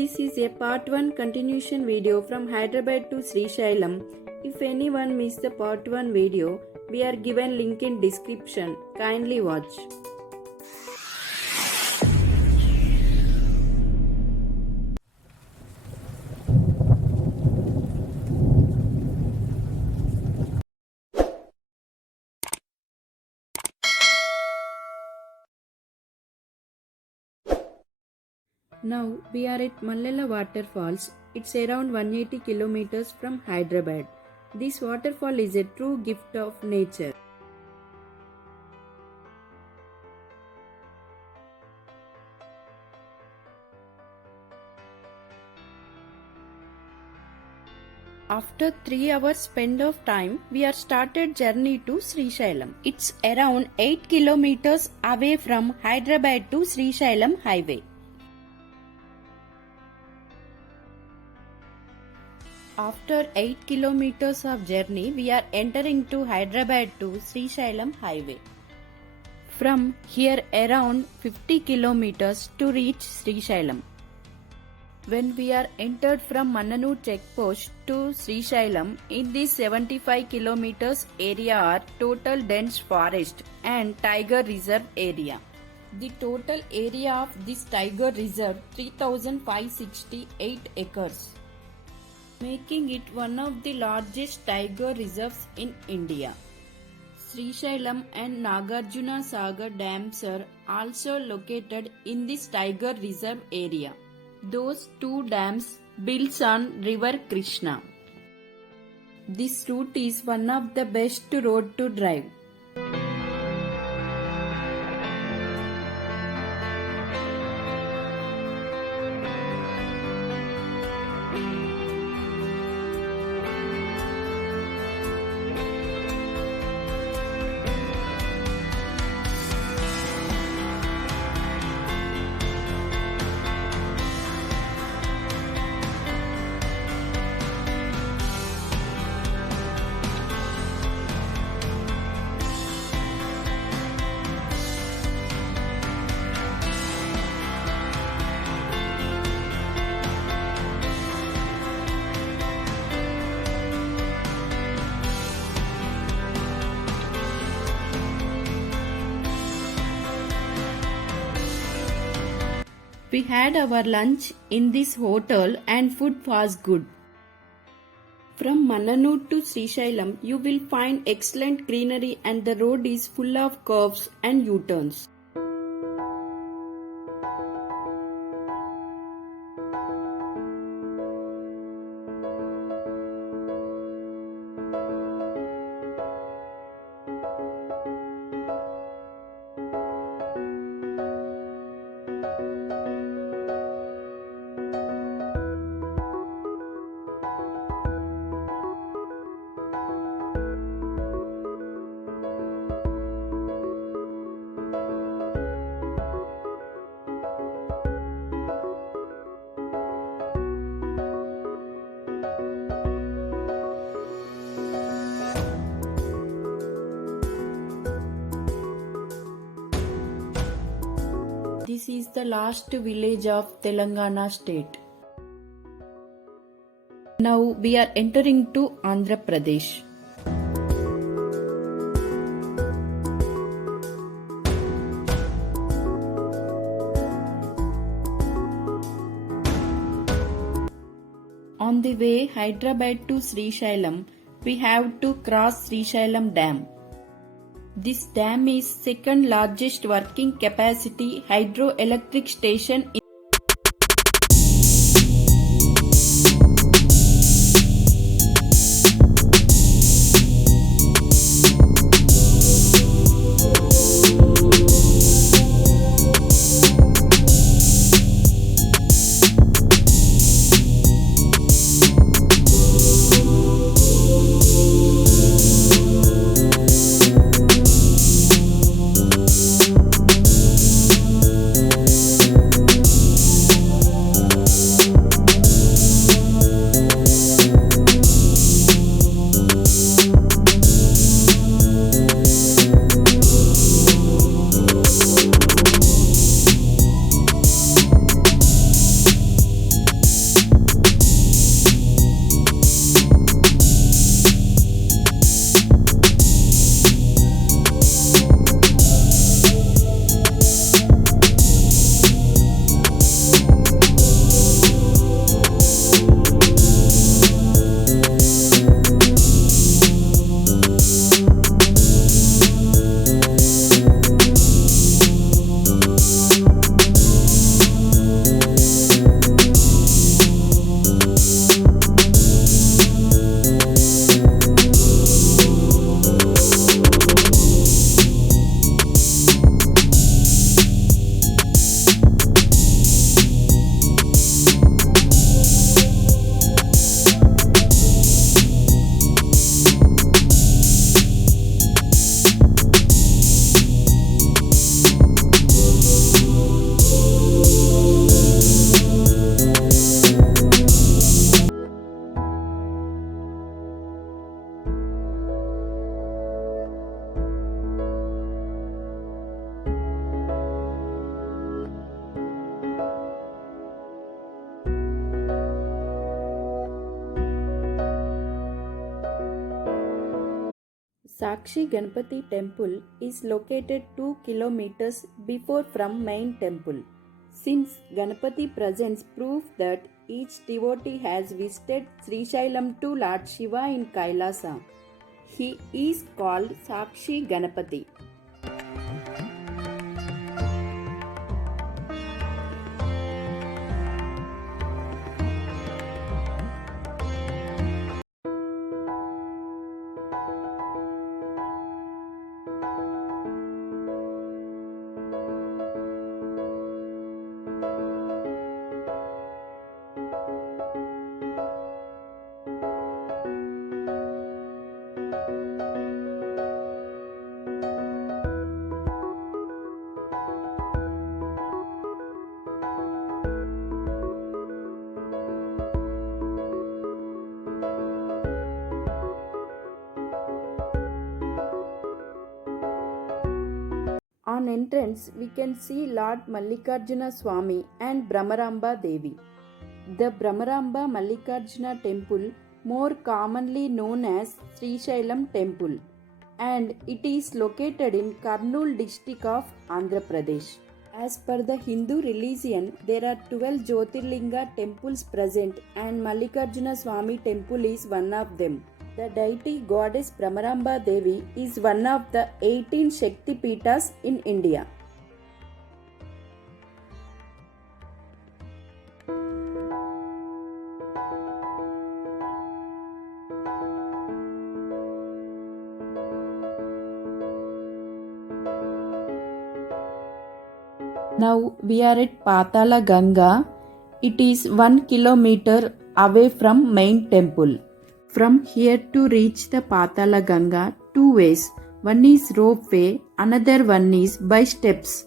This is a part 1 continuation video from Hyderabad to Srisailam. If anyone missed the part 1 video, we are given link in description. Kindly watch. Now we are at Mallela Waterfalls. It's around 180 kilometers from Hyderabad. This waterfall is a true gift of nature. After 3 hours spent of time, we are started journey to Srisailam. It's around 8 kilometers away from Hyderabad to Srisailam highway. After 8 kilometers of journey, we are entering to Hyderabad to Srisailam highway. From here around 50 kilometers to reach Srisailam. When we are entered from Mannanur checkpost to Srisailam, in this 75 kilometers area are total dense forest and tiger reserve area. The total area of this tiger reserve 3568 acres. Making it one of the largest tiger reserves in India. Srisailam and Nagarjuna Sagar dams are also located in this tiger reserve area. Those two dams built on river Krishna. This route is one of the best road to drive. We had our lunch in this hotel and food was good. From Mannanur to Srisailam, you will find excellent greenery and the road is full of curves and U-turns. This is the last village of Telangana state. Now we are entering to Andhra Pradesh. On the way Hyderabad to Srisailam, we have to cross Srisailam Dam. This dam is second largest working capacity hydroelectric station in Sakshi Ganpati temple is located 2 kilometers before from main temple. Since Ganpati presents proof that each devotee has visited Srishailam to Lord Shiva in Kailasa, he is called Sakshi Ganapati. On entrance, we can see Lord Mallikarjuna Swami and Brahmaramba Devi. The Brahmaramba Mallikarjuna temple, more commonly known as Srishailam temple, and it is located in Kurnool district of Andhra Pradesh. As per the Hindu religion, there are 12 Jyotirlinga temples present and Mallikarjuna Swami temple is one of them. The deity goddess Brahmaramba Devi is one of the 18 Shakti Peethas in India. Now we are at Patala Ganga. It is 1 kilometer away from main temple. From here to reach the Patala Ganga, two ways. One is ropeway, another one is by steps.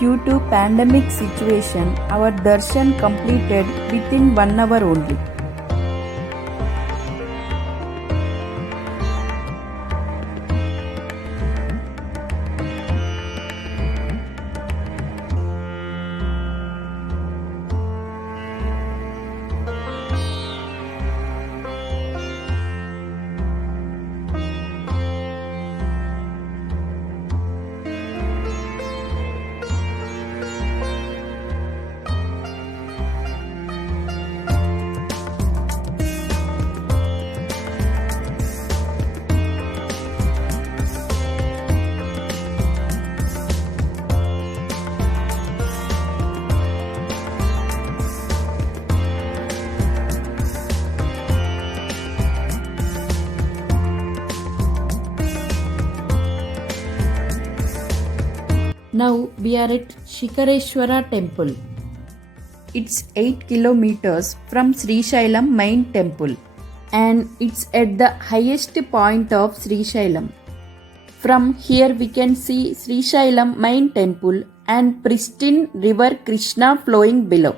Due to pandemic situation, our darshan completed within 1 hour only. Now we are at Shikareshwara temple. It's 8 kilometers from Srishailam main temple and it's at the highest point of Srishailam. From here we can see Srishailam main temple and pristine river Krishna flowing below.